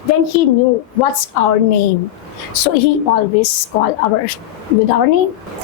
then he knew what's our name, so he always call with our name.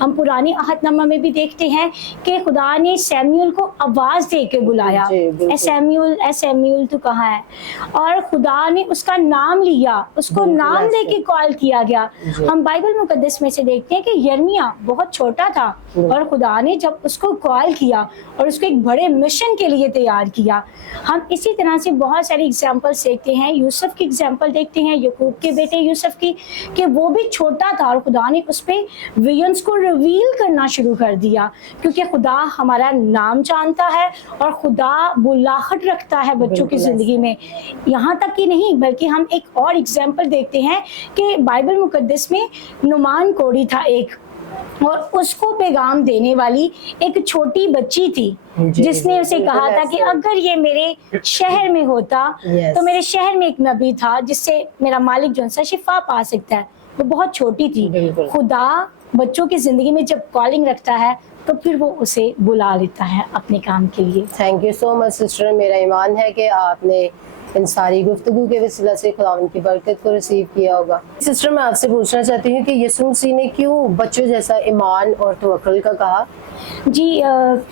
ہم پرانے عہد نامہ میں بھی دیکھتے ہیں کہ خدا نے سیمیول کو آواز دے کے بلایا، اے سیمیول، اے سیمیول تو کہاں ہے، اور خدا نے اس کا نام لیا، اس کو نام لے کے کال کیا گیا۔ ہم بائبل مقدس میں سے دیکھتے ہیں کہ یرمیہ بہت چھوٹا تھا اور خدا نے جب اس کو کال کیا اور اس کو ایک بڑے مشن کے لیے تیار کیا۔ ہم اسی طرح سے بہت ساری ایگزامپلس دیکھتے ہیں، یوسف کی ایگزامپل دیکھتے ہیں، یعقوب کے بیٹے یوسف کی، کہ وہ بھی چھوٹا تھا اور خدا نے اس پہ ویژنس کو ریویل کرنا شروع کر دیا، کیونکہ خدا ہمارا نام جانتا ہے اور خدا بلاہٹ رکھتا ہے بچوں کی زندگی میں۔ یہاں تک ہی نہیں بلکہ ہم ایک اور ایگزامپل دیکھتے ہیں کہ بائبل مقدس میں نعمان کوڑی تھا ایک، اور اس کو پیغام دینے والی ایک چھوٹی بچی تھی جس نے اسے کہا تھا کہ اگر یہ میرے شہر میں ہوتا تو میرے شہر میں ایک نبی تھا جس سے میرا مالک جو ہے شفا پا سکتا ہے۔ وہ بہت چھوٹی تھی۔ خدا بچوں کی زندگی میں جب کالنگ رکھتا ہے تو پھر وہ اسے بلا لیتا ہے اپنے کام کے لیے۔ Thank you so much sister, میرا ایمان ہے کہ آپ نے ان ساری گفتگو کے وسیلہ سے خداوند کی برکت کو ریسیو کیا ہوگا۔ سسٹر میں آپ سے پوچھنا چاہتی ہوں کہ یسوع مسیح نے کیوں بچوں جیسا ایمان اور توکل کا کہا؟ جی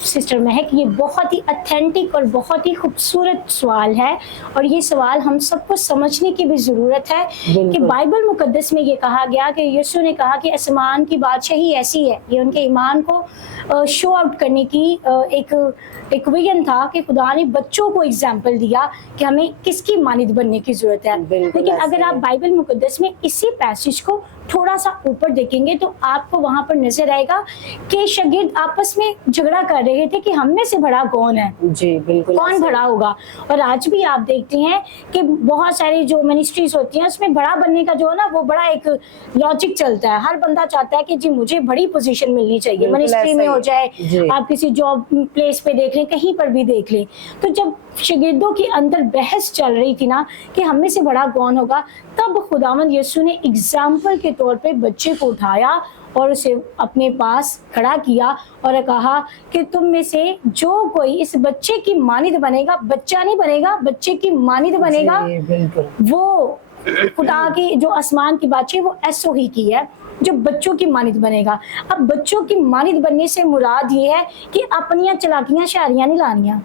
سسٹر مہک، یہ بہت ہی اتھینٹک اور بہت ہی خوبصورت سوال ہے، اور یہ سوال ہم سب کو سمجھنے کی بھی ضرورت ہے کہ بائبل مقدس میں یہ کہا گیا کہ یسوع نے کہا کہ آسمان کی بادشاہی ایسی ہے، یہ ان کے ایمان کو شو آؤٹ کرنے کی ایک ویژن تھا کہ خدا نے بچوں کو ایگزامپل دیا کہ ہمیں کس کی مانند بننے کی ضرورت ہے۔ لیکن اگر آپ بائبل مقدس میں اسی پیسج کو تھوڑا سا اوپر دیکھیں گے تو آپ کو وہاں پر نظر آئے گا کہ شاگرد آپس میں جھگڑا کر رہے تھے کہ ہم میں سے بڑا کون ہے، جی بالکل، کون بڑا ہوگا۔ اور آج بھی آپ دیکھتے ہیں کہ بہت سارے جو منسٹریز ہوتی ہیں اس میں بڑا بننے کا جو ہے نا وہ بڑا ایک لاجک چلتا ہے، ہر بندہ چاہتا ہے کہ جی مجھے بڑی پوزیشن ملنی چاہیے، منسٹری میں ہو جائے، آپ کسی جاب پلیس پہ دیکھ لیں، کہیں پر بھی دیکھ لیں۔ تو جب شاگردوں کے اندر بحث چل رہی تھی نا کہ ہم میں سے بڑا کون ہوگا، تب خداوند یسوع نے اگزامپل کے طور پہ بچے کو اٹھایا اور اسے اپنے پاس کھڑا کیا اور کہا کہ تم میں سے جو کوئی اس بچے کی مانند بنے گا، بچہ نہیں بنے گا، بچے کی مانند بنے گا، وہ خدا کی جو آسمان کی بادشاہی وہ ایسو ہی کی ہے جو بچوں کی مانند بنے گا۔ اب بچوں کی مانند بننے سے مراد یہ ہے کہ اپنیاں چلاکیاں شاریاں نہیں لانیاں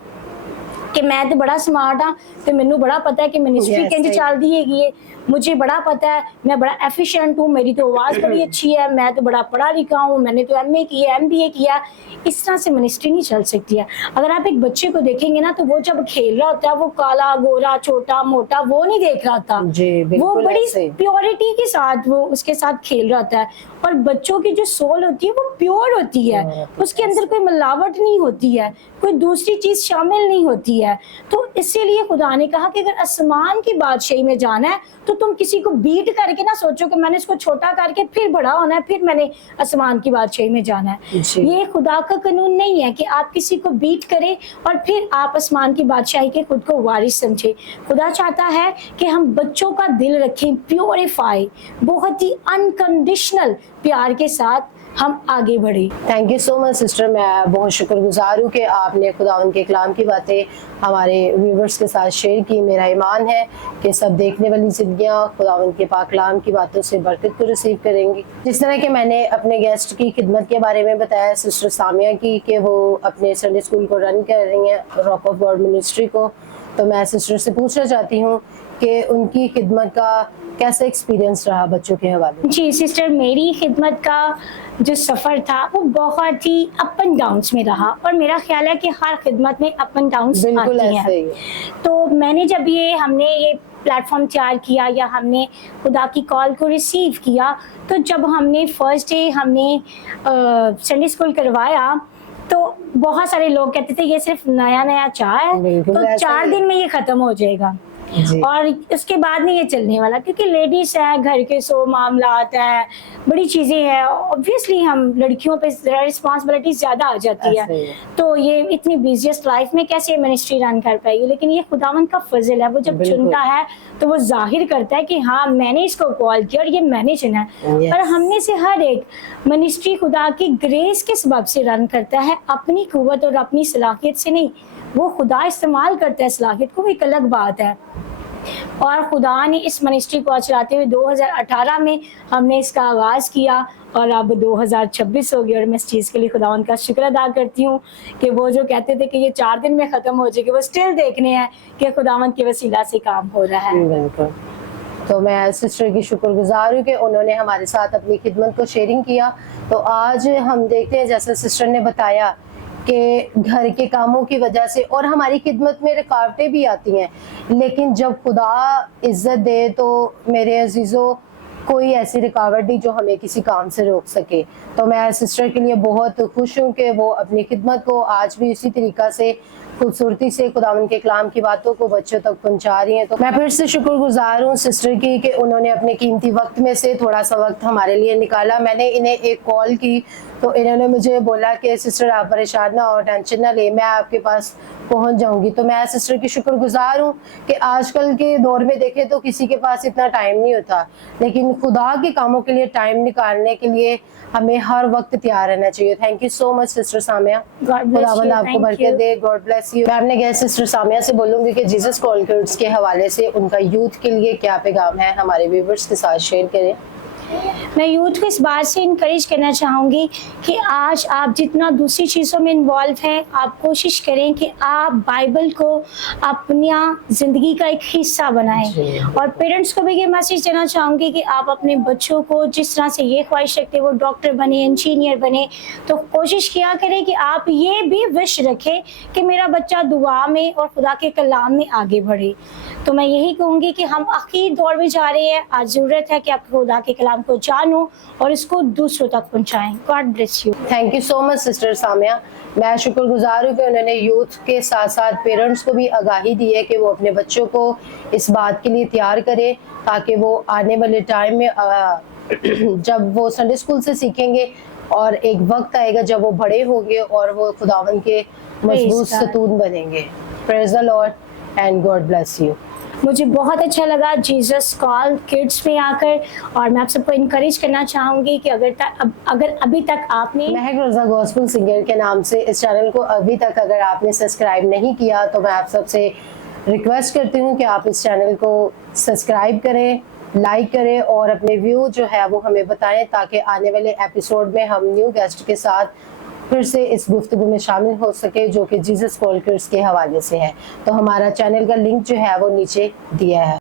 کہ میں تو بڑا سمارٹ ہاں تو مینوں بڑا پتا ہے کہ منسٹری کنج چل دی ہے، مجھے بڑا پتا ہے، میں بڑا ایفیشینٹ ہوں، میری تو آواز بڑی اچھی ہے، میں تو بڑا پڑھا لکھا ہوں، میں نے تو ایم اے کیا، ایم بی اے کیا۔ اس طرح سے منسٹری نہیں چل سکتی ہے۔ اگر آپ ایک بچے کو دیکھیں گے نا تو وہ جب کھیل رہا ہوتا ہے وہ کالا گورا چھوٹا موٹا وہ نہیں دیکھ رہا ہوتا، وہ بڑی پیورٹی کے ساتھ وہ اس کے ساتھ کھیل رہا ہوتا ہے۔ اور بچوں کی جو سول ہوتی ہے وہ پیور ہوتی ہے، اس کے اندر کوئی ملاوٹ نہیں ہوتی ہے، کوئی دوسری چیز شامل نہیں ہوتی ہے۔ تو اسی لیے خدا نے کہا کہ اگر آسمان کی بادشاہی میں جانا ہے تو تم کسی کو بیٹ کر کے نہ سوچو کہ میں نے اس کو چھوٹا کر کے پھر بڑا ہونا ہے، پھر میں نے آسمان کی بادشاہی میں جانا ہے۔ یہ خدا کا قانون نہیں ہے کہ آپ کسی کو بیٹ کریں اور پھر آپ آسمان کی بادشاہی کے خود کو وارث سمجھیں۔ خدا چاہتا ہے کہ ہم بچوں کا دل رکھیں پیوریفائی، بہت ہی انکنڈیشنل پیار کے ساتھ ہم آگے بڑھیں۔ Thank you so much sister, میں بہت شکر گزار ہوں کہ آپ نے خداوند کے کلام کی باتیں ہمارے ویورز کے ساتھ شیئر کی۔ میرا ایمان ہے کہ سب دیکھنے والی زندگیاں خداوند کے پاک کلام کی باتوں سے برکت کو ریسیو کریں گی۔ جس طرح کہ میں نے اپنے گیسٹ کی خدمت کے بارے میں بتایا سسٹر سامیہ کی کہ وہ اپنے سنڈے اسکول کو رن کر رہی ہیں، راک آف گاڈ منسٹری کو، تو میں سسٹر سے پوچھنا چاہتی ہوں کہ ان کی خدمت کا کیسا ایکسپیرینس رہا بچوں کے حوالے؟ جی سسٹر، میری خدمت کا جو سفر تھا وہ بہت ہی اپ اینڈ ڈاؤنس میں رہا، اور میرا خیال ہے کہ ہر خدمت میں اپ اینڈ ڈاؤنس آتی ہیں۔ تو میں نے جب ہم نے یہ پلیٹ فارم تیار کیا یا ہم نے خدا کی کال کو ریسیو کیا، تو جب ہم نے فرسٹ ڈے ہم نے سنڈے اسکول کروایا تو بہت سارے لوگ کہتے تھے یہ صرف نیا نیا چاہ ہے، تو 4 دن میں یہ ختم ہو جائے گا اور اس کے بعد نہیں یہ چلنے والا، کیونکہ لیڈیز ہے، گھر کے 100 معاملات ہیں، بڑی چیزیں ہیں، اوبویسلی ہم لڑکیوں پہ رسپانسبلٹیز زیادہ آ جاتی ہے، تو یہ اتنی بیزیسٹ لائف میں کیسے منسٹری رن کر پائے گی۔ لیکن یہ خداوند کا فضل ہے، وہ جب چنتا ہے تو وہ ظاہر کرتا ہے کہ ہاں میں نے اس کو کال کیا اور یہ میں نے چنا ہے۔ اور ہم میں سے ہر ایک منسٹری خدا کی گریس کے سبب سے رن کرتا ہے، اپنی قوت اور اپنی صلاحیت سے نہیں۔ وہ خدا استعمال کرتا ہے صلاحیت کو، وہ ایک الگ بات ہے۔ اور خدا نے اس منسٹری کو چلاتے ہوئے 2018 میں ہم نے اس کا آغاز کیا اور اب 2026 ہو گیا، اور میں اس چیز کے لیے خداوند کا شکر ادا کرتی ہوں کہ وہ جو کہتے تھے کہ یہ 4 دن میں ختم ہو جائے گی، وہ اسٹل دیکھنے ہیں کہ خداوند کے وسیلہ سے کام ہو رہا ہے۔ بالکل، تو میں سسٹر کی شکر گزار ہوں کہ انہوں نے ہمارے ساتھ اپنی خدمت کو شیئرنگ کیا۔ تو آج ہم دیکھتے ہیں جیسے سسٹر نے بتایا کہ گھر کے کاموں کی وجہ سے اور ہماری خدمت میں رکاوٹیں بھی آتی ہیں، لیکن جب خدا عزت دے تو میرے عزیزوں کوئی ایسی رکاوٹ نہیں جو ہمیں کسی کام سے روک سکے۔ تو میں سسٹر کے لیے بہت خوش ہوں کہ وہ اپنی خدمت کو آج بھی اسی طریقہ سے خوبصورتی سے خداوند کے کلام کی باتوں کو بچوں تک پہنچا رہی ہیں۔ تو میں پھر سے شکر گزار ہوں سسٹر کی کہ انہوں نے اپنے قیمتی وقت میں سے تھوڑا سا وقت ہمارے لیے نکالا۔ میں نے انہیں ایک کال کی تو انہوں نے مجھے بولا کہ سسٹر آپ پریشان نہ ہو، ٹینشن نہ لے، میں آپ کے پاس پہنچ جاؤں گی۔ تو میں سسٹر کی شکر گزار ہوں کہ آج کل کے دور میں دیکھیں تو کسی کے پاس اتنا ٹائم نہیں ہوتا، لیکن خدا کے کاموں کے لیے ٹائم نکالنے کے لیے ہمیں ہر وقت تیار رہنا چاہیے۔ Thank you so much sister Samia, خداوند آپ کو برکت دے، گاڈ بلیس یو۔ میں اپنے گیسٹ سسٹر سامیہ سے بولوں گی کہ جیسس کال کرڈز کے حوالے سے ان کا یوتھ کے لیے کیا پیغام ہے، ہمارے ویورز کے ساتھ شیئر کریں۔ میں یوتھ کو اس بات سے انکریج کرنا چاہوں گی کہ آج آپ جتنا دوسری چیزوں میں انوالو ہیں، آپ کوشش کریں کہ آپ بائبل کو اپنی زندگی کا ایک حصہ بنائیں۔ اور پیرنٹس کو بھی یہ میسیج دینا چاہوں گی کہ آپ اپنے بچوں کو جس طرح سے یہ خواہش رکھتے وہ ڈاکٹر بنے، انجینئر بنے، تو کوشش کیا کریں کہ آپ یہ بھی وش رکھیں کہ میرا بچہ دعا میں اور خدا کے کلام میں آگے بڑھے۔ تو میں یہی کہوں گی کہ ہم آخری دور میں جا رہے ہیں، آج ضرورت ہے کہ آپ خدا کے کلام کو جانو اور اس کو دوسروں تک پہنچائیں۔ God bless you. Thank you so much sister Samia. میں شکر گزار ہوں کہ انہوں نے یوتھ کے ساتھ ساتھ پیرنٹس کو بھی آگاہی دی ہے کہ وہ اپنے بچوں کو اس بات کے لیے تیار کرے تاکہ وہ آنے والے ٹائم میں جب وہ سنڈے اسکول سے سیکھیں گے اور ایک وقت آئے گا جب وہ بڑے ہوں گے اور وہ خداوند کے مضبوط ستون بنیں گے۔ Praise the Lord and God bless you. مجھے بہت اچھا لگا جیزس کال کڈس میں آ کر، اور میں آپ سب کو انکریج کرنا چاہوں گی کہ اگر ابھی تک آپ نے مہک رضا گوسپل سنگر کے نام سے اس چینل کو ابھی تک اگر آپ نے سبسکرائب نہیں کیا تو میں آپ سب سے ریکویسٹ کرتی ہوں کہ آپ اس چینل کو سبسکرائب کریں، لائک کریں اور اپنے ویو جو ہے وہ ہمیں بتائیں تاکہ آنے والے ایپیسوڈ میں ہم نیو گیسٹ کے ساتھ پھر سے اس گفتگو میں شامل ہو سکے جو کہ جیزس کال کرڈز کے حوالے سے ہے۔ تو ہمارا چینل کا لنک جو ہے وہ نیچے دیا ہے۔